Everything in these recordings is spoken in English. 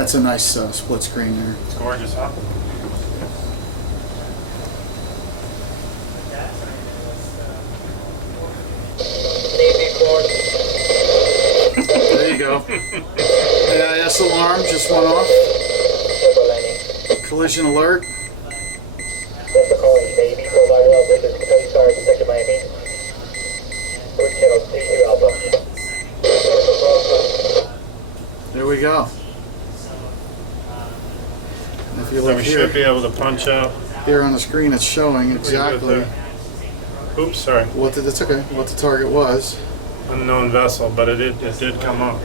That's a nice split screen there. It's gorgeous, huh? There you go. AIS alarm just went off. Collision alert. There we go. And if you So look we here, should be able to punch out. here on the screen, it's showing exactly Oops, sorry. what the, that's okay, what the target was. Unknown vessel, but it did come up.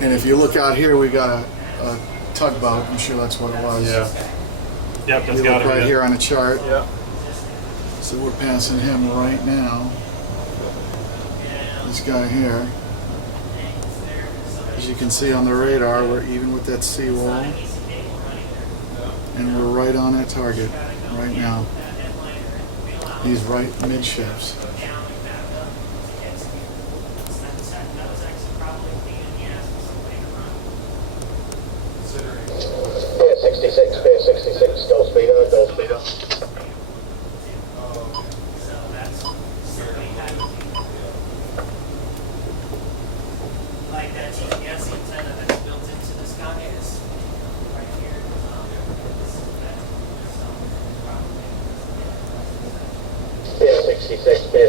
And if you look out here, we got a tugboat. I'm sure that's what it was. Yeah. Yep, that's You got look to be right it. here on the chart. Yeah. So we're passing him right now. This guy here. As you can see on the radar, we're even with that seawall. And we're right on that target right now. He's right midships. Pier 66, go speeder, go speeder. Like that GPS antenna that's built into this guy is right here. Pier 66, Pier